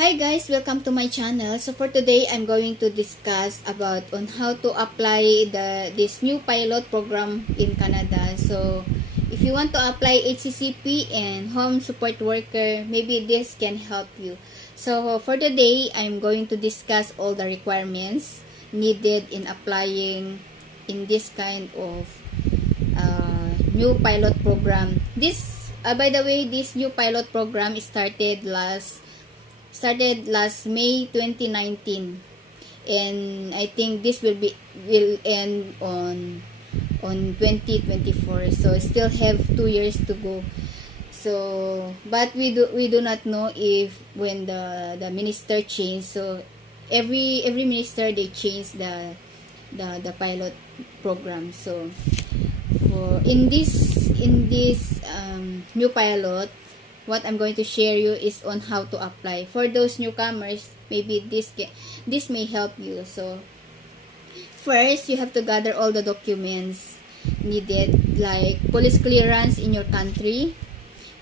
Hi guys, welcome to my channel. So for today, I'm going to discuss about on how to apply this new pilot program in Canada. So if you want to apply Hcp and home support worker, maybe this can help you. So for today, I'm going to discuss all the requirements needed in applying in this kind of new pilot program. By the way, this new pilot program started last May 2019, and I think this will end on 2024, so still have 2 years to go. So but we do not know if when the minister change. So every minister, they change the pilot program. So for in this new pilot, what I'm going to share you is on how to apply. For those newcomers, maybe this may help you. So first, you have to gather all the documents needed, like police clearance in your country.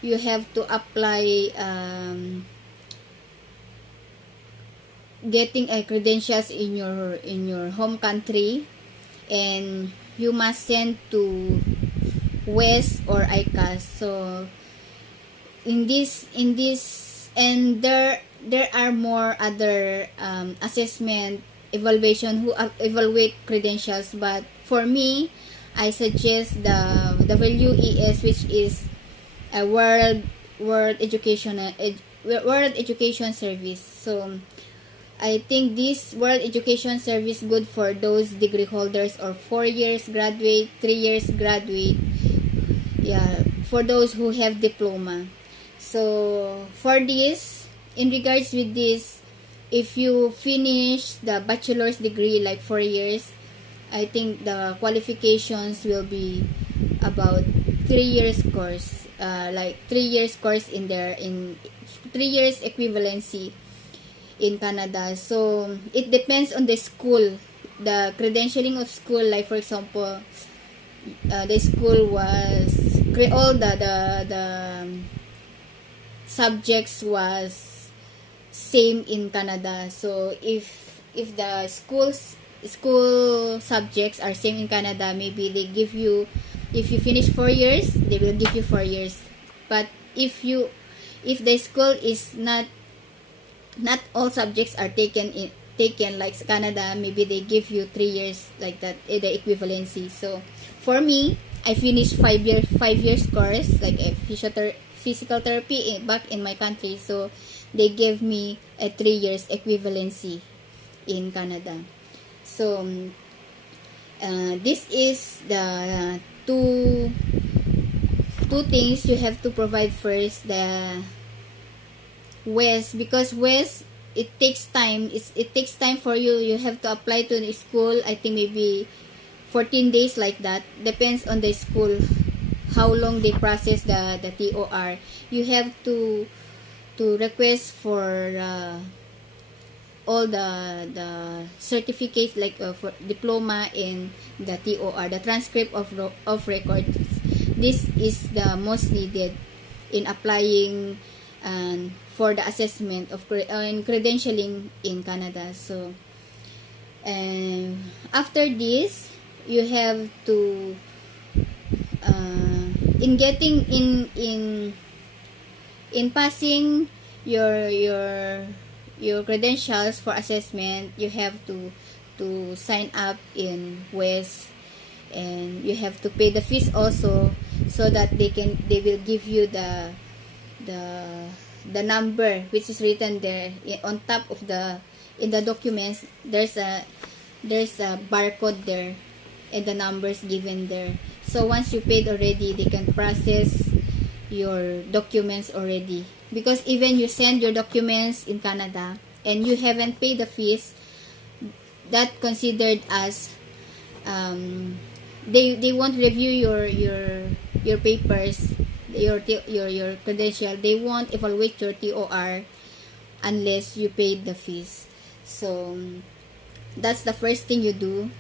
You have to apply getting credentials in your home country, and you must send to WES or ICAS. So in this and there are more other assessment evaluation who evaluate credentials, but for me, I suggest the WES, which is a world education service. So I think this world education service good for those degree holders or 4 years graduate, 3 years graduate, for those who have diploma. So for this, in regards with this, if you finish the bachelor's degree like 4 years, I think the qualifications will be about 3 years course, like 3 years course in 3 years equivalency in Canada. So it depends on the school, the credentialing of school. Like for example, the school was all the subjects was same in Canada. So if the school subjects are same in Canada, maybe they give you, if you finish 4 years, they will give you 4 years. But if the school is not all subjects are taken like Canada, maybe they give you 3 years like that, the equivalency. So for me, I finished 5 years course like a physical therapy back in my country, so they gave me a 3 years equivalency in Canada. So this is the two things you have to provide. First, the WES, because WES, it takes time. It takes time for you have to apply to the school. I think maybe 14 days like that, depends on the school how long they process the TOR. You have to request for all the certificates, like for diploma and the TOR, the transcript of records. This is the most needed in applying for the assessment of credentialing in Canada. So after this, you have to in getting in passing your credentials for assessment, you have to sign up in WES, and you have to pay the fees also, so that they will give you the number which is written there on top of in the documents. There's a barcode there and the numbers given there. So once you paid already, they can process your documents already. Because even you send your documents in Canada and you haven't paid the fees, that considered as they won't review your papers, your credential. They won't evaluate your TOR unless you paid the fees. So that's the first thing you do.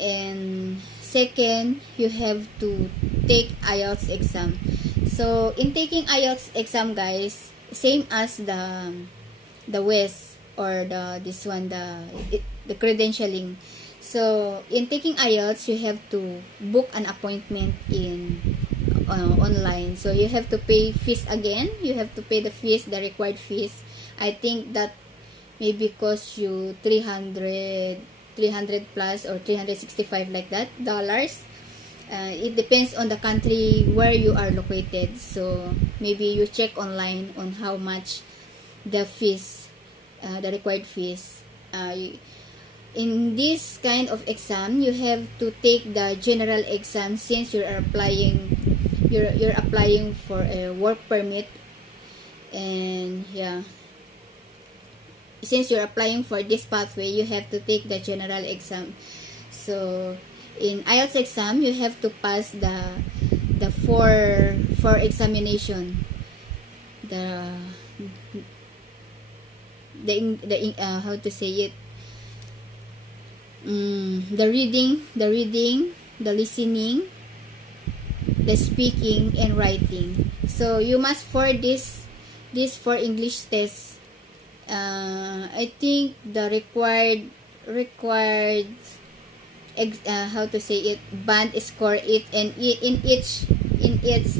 And second, you have to take Ielts exam. So in taking Ielts exam, guys, same as the the WES or the credentialing. So in taking IELTS, you have to book an appointment in online. So you have to pay fees again. You have to pay the fees, the required fees. I think that maybe cost you 300 plus or 365 like that dollars. It depends on the country where you are located. So maybe you check online on how much the fees, the required fees. In this kind of exam, you have to take the general exam since you're applying for a work permit. And yeah, since you're applying for this pathway, you have to take the general exam. So in IELTS exam, you have to pass the four examination, the how to say it, the reading, the listening, the speaking, and writing. So you must, for this for English test, I think the required how to say it, band score it, and in each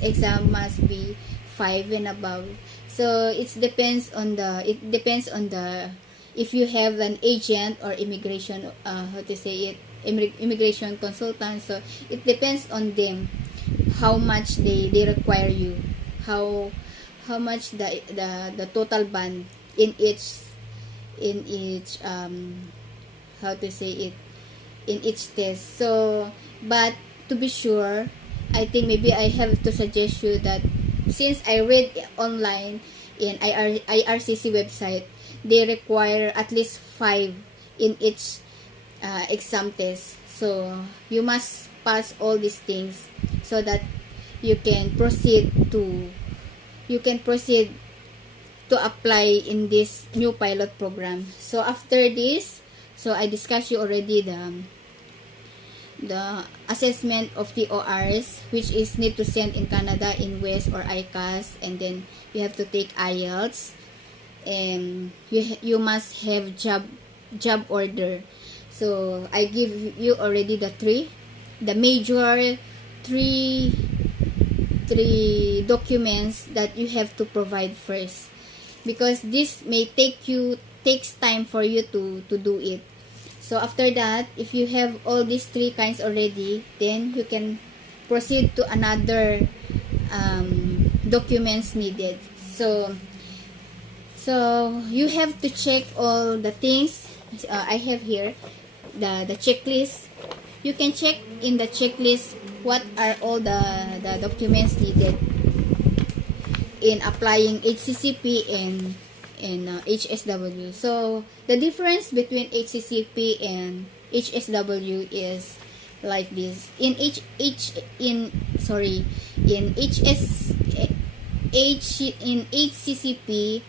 exam must be 5 and above. So it depends on the if you have an agent or immigration, how to say it, immigration consultant. So it depends on them how much they require you, how much the total band in each how to say it, in each test. So but to be sure, I think maybe I have to suggest you that since I read online in IRCC website, they require at least 5 in each exam test. So you must pass all these things so that you can proceed to apply in this new pilot program. So after this, so I discussed you already the assessment of the ORs, which is need to send in Canada in WES or ICAS, and then you have to take IELTS, and you must have job order. So I give you already the major three documents that you have to provide first, because this may takes time for you to do it. So after that, if you have all these 3 kinds already, then you can proceed to another documents needed. So you have to check all the things. I have here the checklist. You can check in the checklist what are all the documents needed in applying Hccp and HSW. So the difference between Hccp and HSW is like this. In HCCP,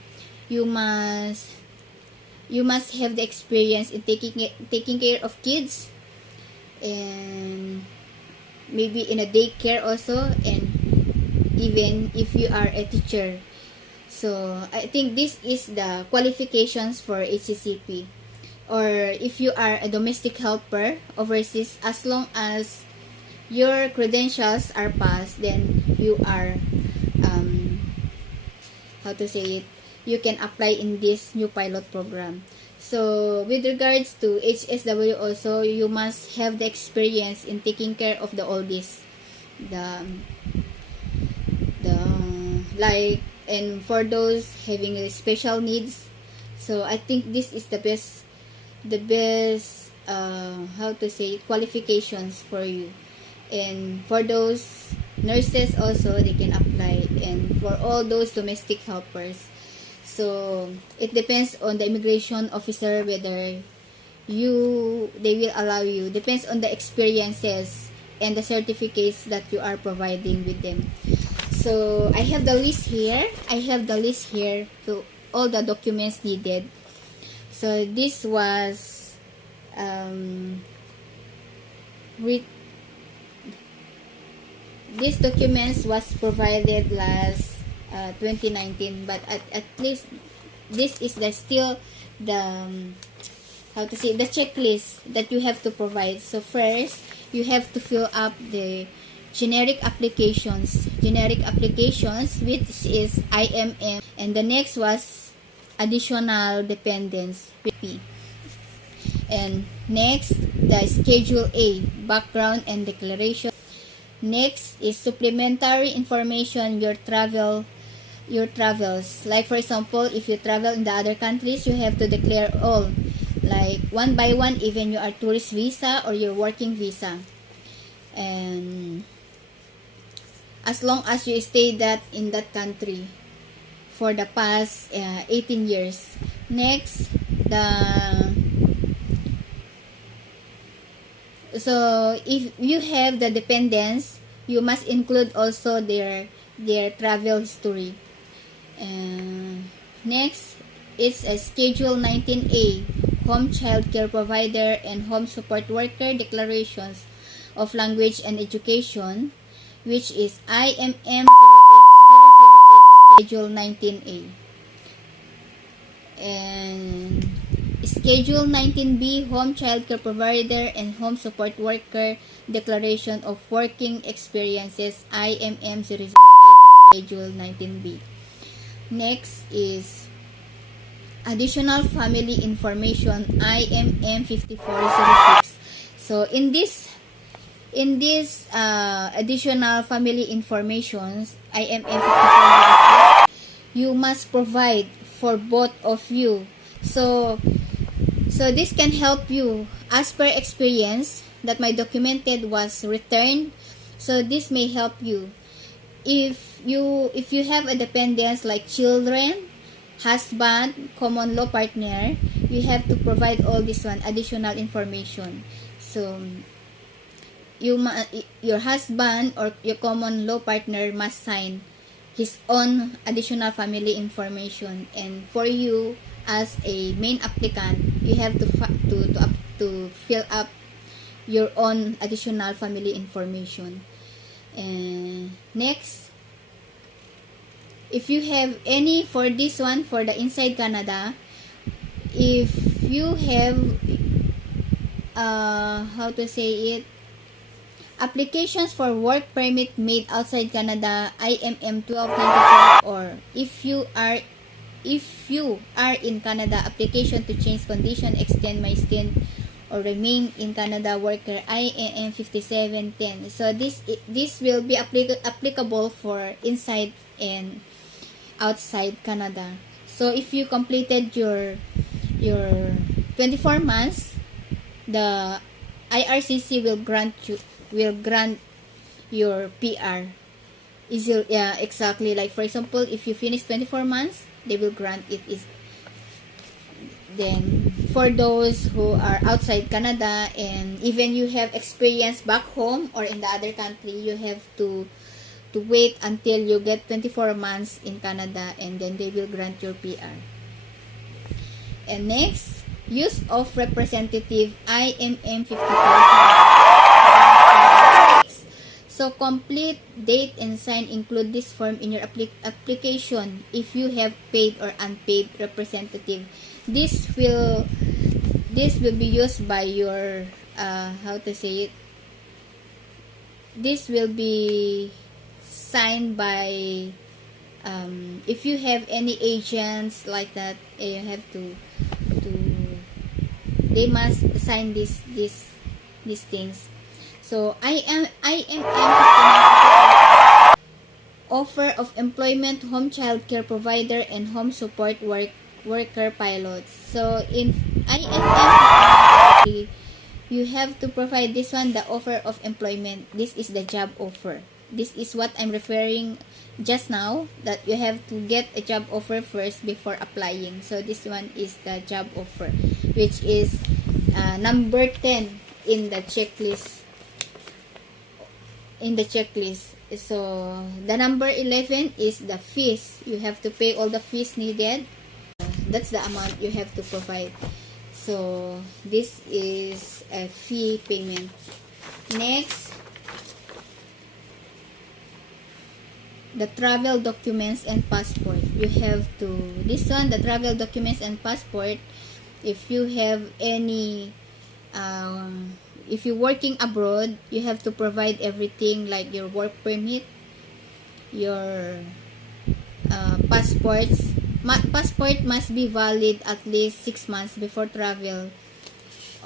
you must have the experience in taking care of kids, and maybe in a daycare also, and even if you are a teacher. So I think this is the qualifications for HCCP. Or if you are a domestic helper overseas, as long as your credentials are passed, then you are how to say it, you can apply in this new pilot program. So with regards to HSW also, you must have the experience in taking care of the oldies, like, and for those having special needs. So I think this is the best how to say it, qualifications for you. And for those nurses also, they can apply, and for all those domestic helpers. So it depends on the immigration officer whether they will allow you. Depends on the experiences and the certificates that you are providing with them. So I have the list here. To all the documents needed. So this was these documents was provided last 2019, but at least this is the still the how to say, the checklist that you have to provide. So first, you have to fill up the generic applications, which is IMM, and the next was additional dependents, P. And next, the Schedule A, background and declaration. Next is supplementary information, your travels. Like for example, if you travel in the other countries, you have to declare all, like one by one, even you are tourist visa or your working visa. And as long as you stay in that country for the past 18 years. Next, so if you have the dependents, you must include also their travel history. Next is a Schedule 19A, home child care provider and home support worker declarations of language and education, which is IMM 008 Schedule 19A. And Schedule 19B, home child care provider and home support worker declaration of working experiences, IMM 008 Schedule 19B. Next is additional family information, IMM 5406. So in this additional family informations, IMM 5406, you must provide for both of you. So this can help you, as per experience that my documented was returned. So this may help you if you have a dependence like children, husband, common law partner. You have to provide all this one additional information. So your husband or your common law partner must sign his own additional family information, and for you as a main applicant, you have to fill up your own additional family information. And next, if you have any, for this one, for the inside Canada, if you have how to say it, applications for work permit made outside Canada, IMM 1294, or if you are in Canada, application to change condition, extend my stint, or remain in Canada worker, IMM 5710. So this will be applicable for inside and outside Canada. So if you completed your 24 months, the IRCC will grant your PR. Yeah, exactly. Like for example, if you finish 24 months, they will grant it. Then for those who are outside Canada, and even you have experience back home or in the other country, you have to wait until you get 24 months in Canada, and then they will grant your PR. And next, use of representative, IMM 5406. So complete, date, and sign, include this form in your application if you have paid or unpaid representative. This will be used by your how to say it, this will be signed by if you have any agents like that, you have to they must sign these things. So IMM offer of employment, home child care provider and home support worker pilots. So in IMM you have to provide this one, the offer of employment. This is the job offer. This is what I'm referring just now, that you have to get a job offer first before applying. So this one is the job offer, which is number 10 in the checklist. So the number 11 is the fees. You have to pay all the fees needed. That's the amount you have to provide. So this is a fee payment. Next the travel documents and passport. You have to, this one, the travel documents and passport, if you have any, if you're working abroad, you have to provide everything like your work permit, your passports. Passport must be valid at least 6 months before travel,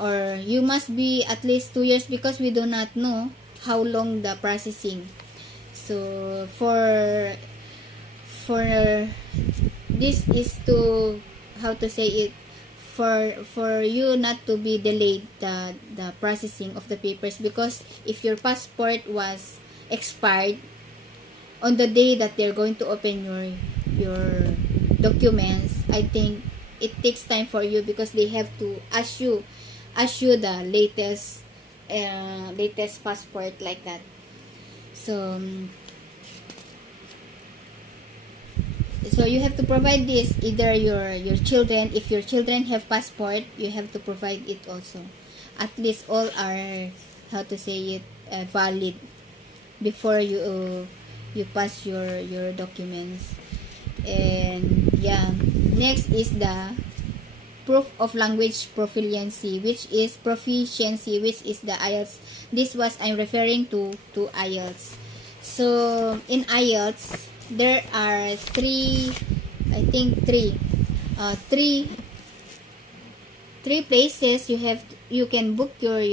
or you must be at least 2 years, because we do not know how long the processing. So for this is to, how to say it, for you not to be delayed the processing of the papers, because if your passport was expired on the day that they're going to open your documents, I think it takes time for you, because they have to issue the latest passport, like that. So you have to provide this, either your children, if your children have passport, you have to provide it also. At least all are, how to say it, valid before you pass your documents. And yeah, next is the proof of language proficiency, which is proficiency, which is the Ielts. This was I'm referring to Ielts. So in Ielts, there are three places you can book your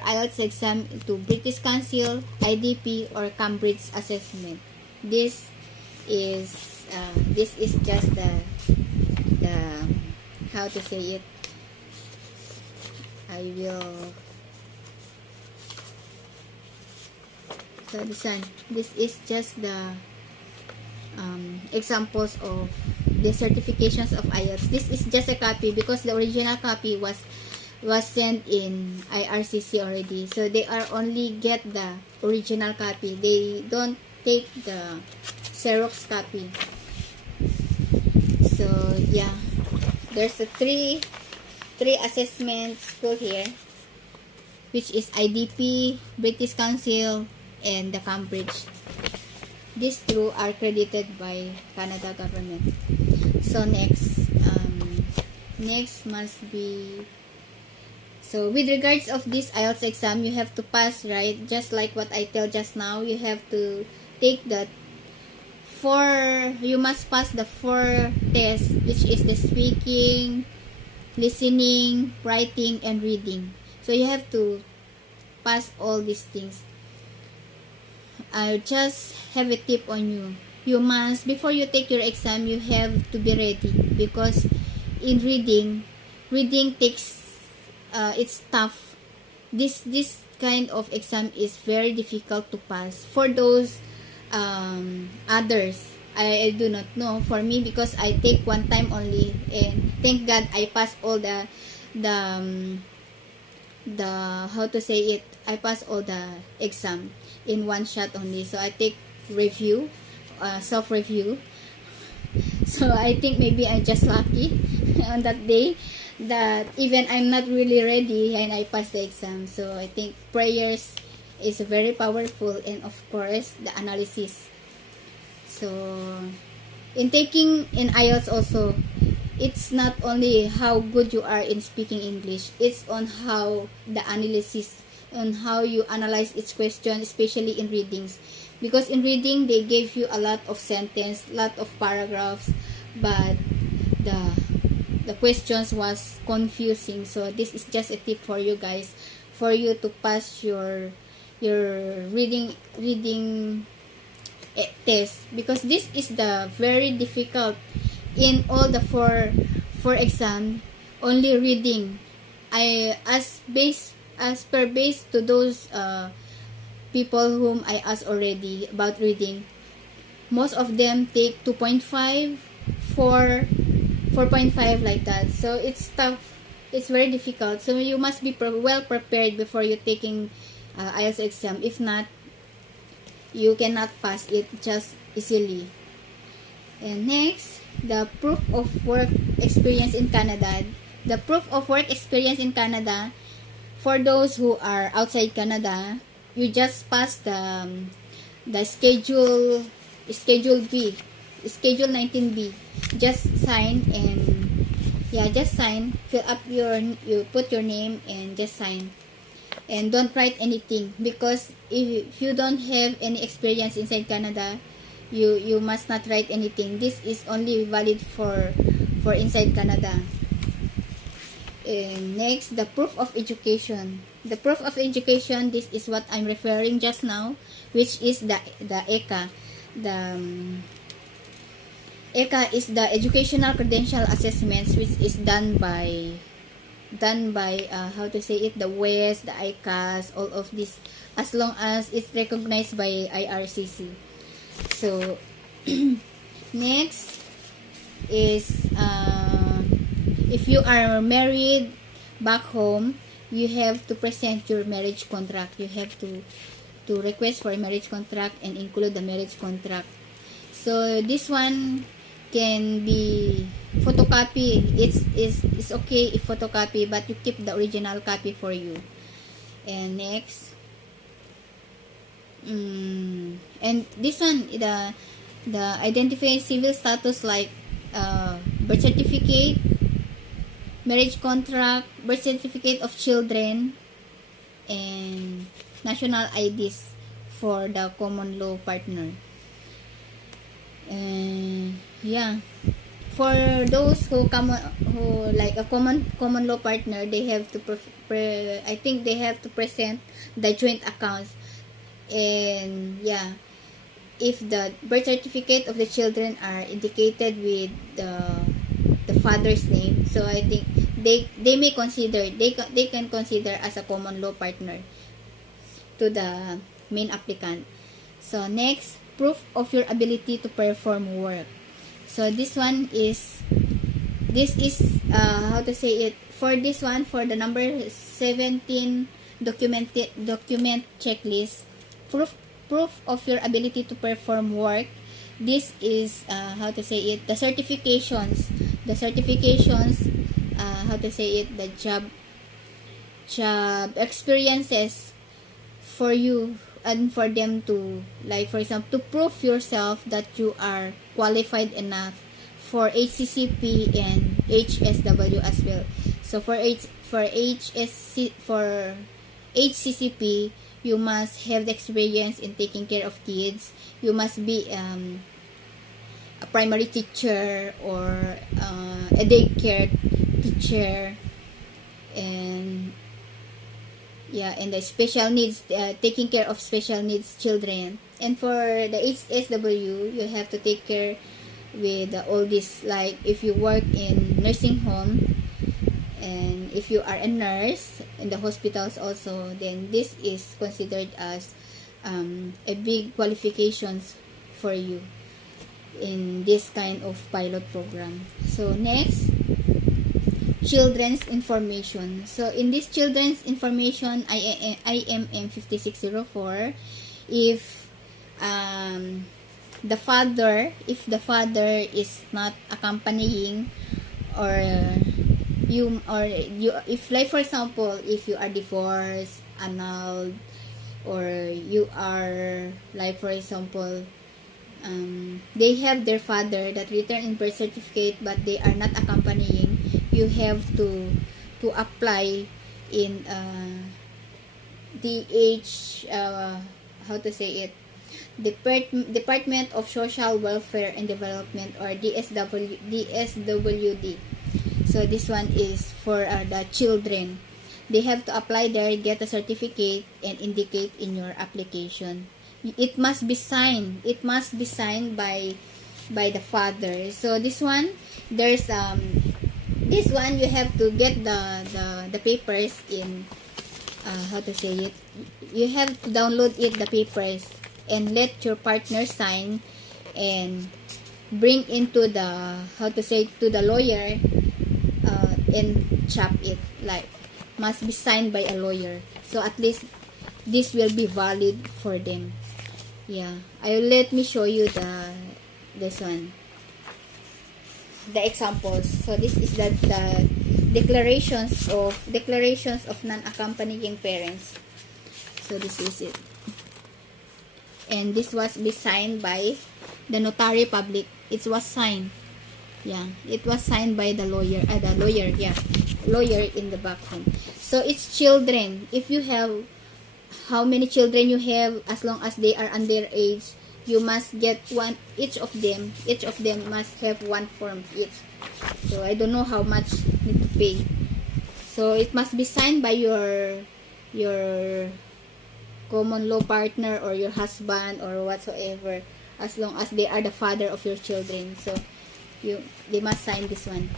Ielts exam, to British Council, IDP, or Cambridge assessment. This is just the how to say it, I will, so this is just the examples of the certifications of Ielts. This is just a copy, because the original copy was sent in IRCC already, so they are only get the original copy, they don't take the Xerox copy. So yeah, there's a three assessment school here, which is IDP, British Council, and the Cambridge. These two are credited by Canada government. So next must be, so with regards of this Ielts exam, you have to pass, right? Just like what I tell just now, you have to take the you must pass the 4 tests, which is the speaking, listening, writing, and reading. So you have to pass all these things. I just have a tip on you. You must, before you take your exam, you have to be ready, because in reading takes, it's tough. This kind of exam is very difficult to pass. For those others, I do not know. For me, because I take one time only, and thank God I passed all the how to say it, I passed all the exam in one shot only. So I take review, self-review. So I think maybe I'm just lucky on that day, that even I'm not really ready and I passed the exam. So I think prayers is very powerful, and of course the analysis. So in taking in Ielts also, it's not only how good you are in speaking English, it's on how the analysis, on how you analyze each question, especially in readings. Because in reading, they gave you a lot of sentence, lot of paragraphs, but the questions was confusing. So this is just a tip for you guys, for you to pass your reading test, because this is the very difficult in all the four exam. Only reading, as per base to those people whom I asked already about reading, most of them take 2.5, 4, 4.5, like that. So it's tough, it's very difficult. So you must be well prepared before you taking Ielts exam. If not, you cannot pass it just easily. And next, the proof of work experience in Canada. The proof of work experience in Canada, for those who are outside Canada, you just pass the schedule Schedule B, Schedule 19B. Just sign and yeah, just sign. Fill up you put your name and just sign. And don't write anything, because if you don't have any experience inside Canada, you must not write anything. This is only valid for inside Canada. And next, the proof of education. The proof of education, this is what I'm referring just now, which is the ECA. The ECA is the Educational Credential Assessments, which is done by how to say it, the WES, the ICAS, all of this, as long as it's recognized by IRCC. So next is if you are married back home, you have to present your marriage contract. You have to request for a marriage contract and include the marriage contract. So this one can be photocopy. It's okay if photocopy, but you keep the original copy for you. And next, and this one, the identifying civil status, like birth certificate, marriage contract, birth certificate of children, and national IDs for the common law partner. And yeah, for those who like a common law partner, they have to I think they have to present the joint accounts. And yeah, if the birth certificate of the children are indicated with the father's name, so I think they may consider, they can consider as a common law partner to the main applicant. So next, proof of your ability to perform work. So this is how to say it, for this one, for the number 17 document checklist, proof of your ability to perform work. This is how to say it, the certifications, how to say it, the job experiences for you and for them to, like for example, to prove yourself that you are qualified enough for Hccp and HSW as well. So for Hccp, you must have the experience in taking care of kids. You must be a primary teacher or a daycare teacher, and yeah, and the special needs, taking care of special needs children. And for the HSW, you have to take care with all this, like if you work in nursing home, and if you are a nurse in the hospitals also, then this is considered as a big qualifications for you in this kind of pilot program. So next, children's information. So in this children's information, IMM 5604, if the father is not accompanying, or you if, like for example, if you are divorced, annulled, or you are, like for example, they have their father that returned in birth certificate but they are not accompanying, you have to apply in how to say it, Department of Social Welfare and Development, or DSWD. So this one is for the children. They have to apply there, get a certificate, and indicate in your application. It must be signed. It must be signed by the father. So this one, there's this one, you have to get the papers in how to say it. You have to download it, the papers, and let your partner sign and bring into the, how to say, to the lawyer, and chop it, like must be signed by a lawyer, so at least this will be valid for them. Yeah, let me show you this one, the examples. So this is the declarations of non-accompanying parents. So this is it, and this was be signed by the notary public. It was signed. Yeah, it was signed by the lawyer. Yeah, lawyer in the back home. So it's children. If you have how many children you have, as long as they are underage, you must get one. Each of them must have one form each. So I don't know how much need to pay. So it must be signed by your common law partner or your husband or whatsoever, as long as they are the father of your children. So they must sign this one.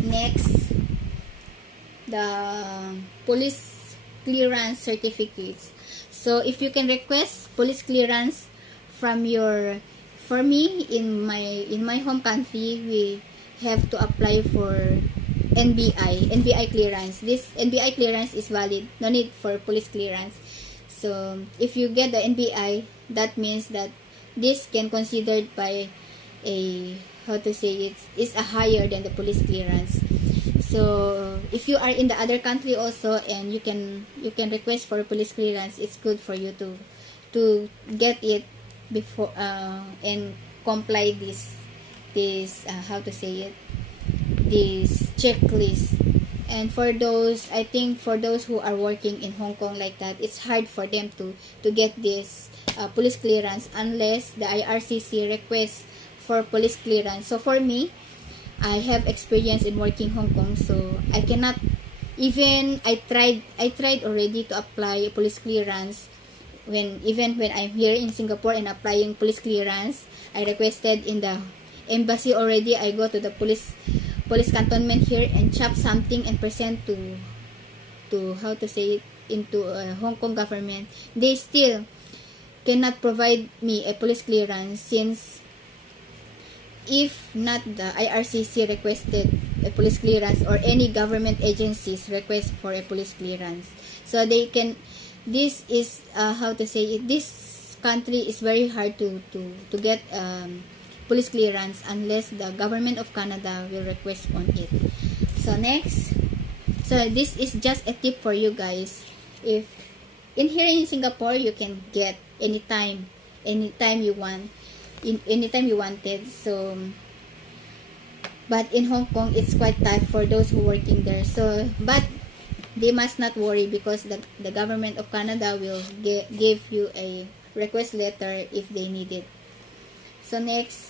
Next, the police clearance certificates. So if you can request police clearance from for me in my home country, we have to apply for NBI clearance. This NBI clearance is valid, no need for police clearance. So if you get the NBI, that means that this can considered by a, how to say it, is a higher than the police clearance. So if you are in the other country also and you can request for police clearance, it's good for you to get it before and comply this how to say it, this checklist. And for those, I think for those who are working in Hong Kong like that, it's hard for them to get this police clearance unless the IRCC requests for police clearance. So for me, I have experience in working Hong Kong, so I cannot even I tried already to apply police clearance when I'm here in Singapore and applying police clearance. I requested in the embassy already. I go to the police cantonment here and chop something and present to how to say it, into Hong Kong government. They still cannot provide me a police clearance, since if not the IRCC requested a police clearance or any government agencies request for a police clearance. So they can, this is how to say it, this country is very hard to get police clearance unless the government of Canada will request on it. So next, so this is just a tip for you guys. If in here in Singapore, you can get anytime you want, anytime you wanted. So but in Hong Kong, it's quite tough for those who working there. So but they must not worry, because the government of Canada will give you a request letter if they need it. So next,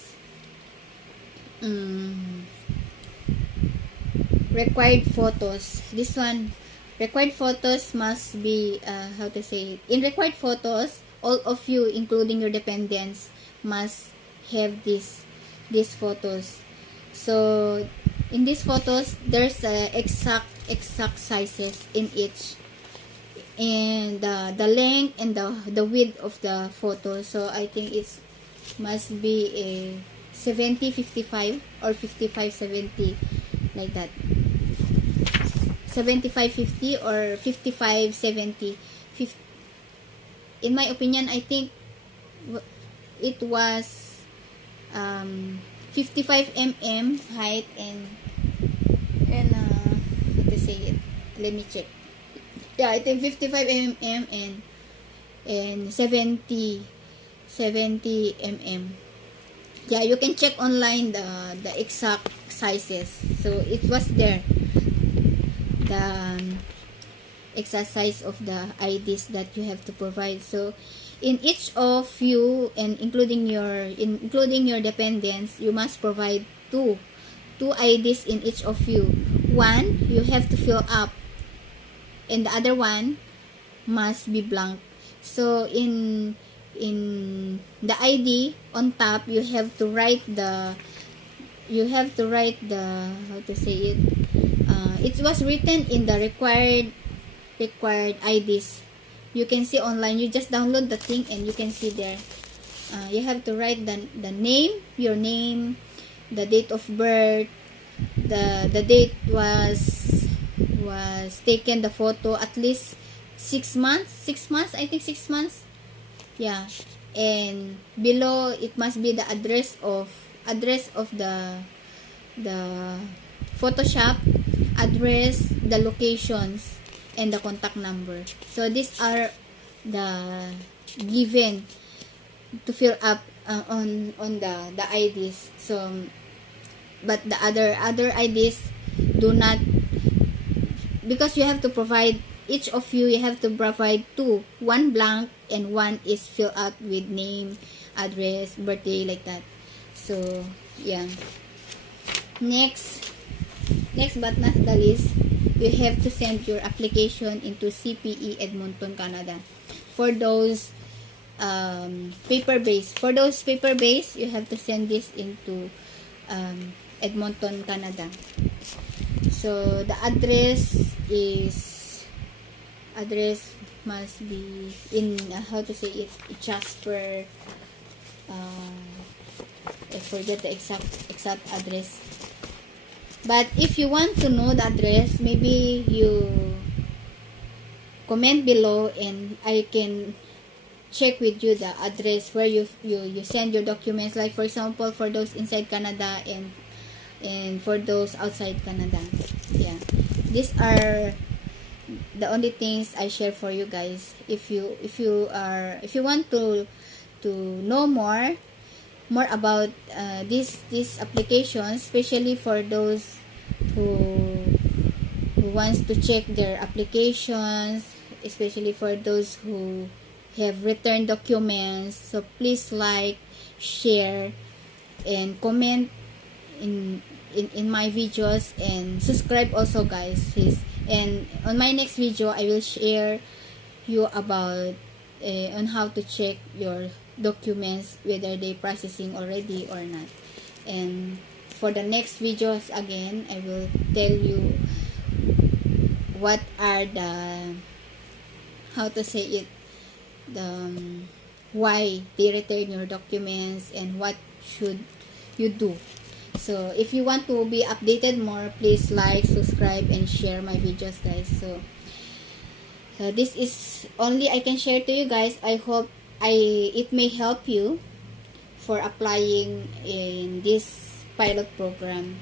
required photos. This one, required photos must be how to say it, in required photos, all of you including your dependents must have these photos. So in these photos, there's exact sizes in each, and the length and the width of the photo. So I think it's must be a 70-55 or 55-70, like that. 75-50 or 55-70. In my opinion, I think it was 55 mm height and how to say it, let me check. Yeah, I think 55 mm and 70 mm. Yeah, you can check online the exact sizes. So it was there, the exact size of the IDs that you have to provide. So in each of you, and including your dependents, you must provide two IDs in each of you. One you have to fill up, and the other one must be blank. So in the ID on top, you have to write the how to say it, it was written in the required IDs. You can see online, you just download the thing and you can see there. You have to write the name, your name, the date of birth, the date was taken, the photo, at least 6 months, I think 6 months. Yeah, and below it must be the address of the Photoshop address, the locations, and the contact number. So these are the given to fill up on the IDs. So but the other IDs do not, because you have to provide, each of you have to provide two, one blank and one is filled out with name, address, birthday, like that. So yeah, next but not the least, you have to send your application into CPE Edmonton, Canada. For those paper-based, you have to send this into Edmonton, Canada. So the address must be in how to say it, Jasper. I forget the exact address. But if you want to know the address, maybe you comment below and I can check with you the address where you send your documents. Like for example, for those inside Canada and for those outside Canada. Yeah, these are the only things I share for you guys. If you want to know more about these applications, especially for those who wants to check their applications, especially for those who have returned documents. So please like, share, and comment in my videos, and subscribe also, guys, please. And on my next video I will share you about on how to check your documents, whether they processing already or not. And for the next videos, again, I will tell you what are the, how to say it, the why they return your documents and what should you do. So if you want to be updated more, please like, subscribe, and share my videos, guys. So this is only I can share to you guys. I hope it may help you for applying in this pilot program.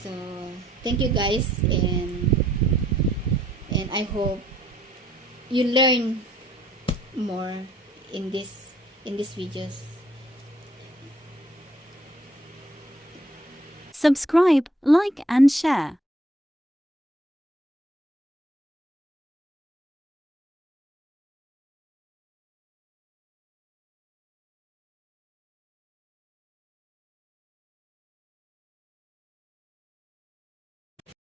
So thank you, guys, and I hope you learn more in this videos. Subscribe, like, and share.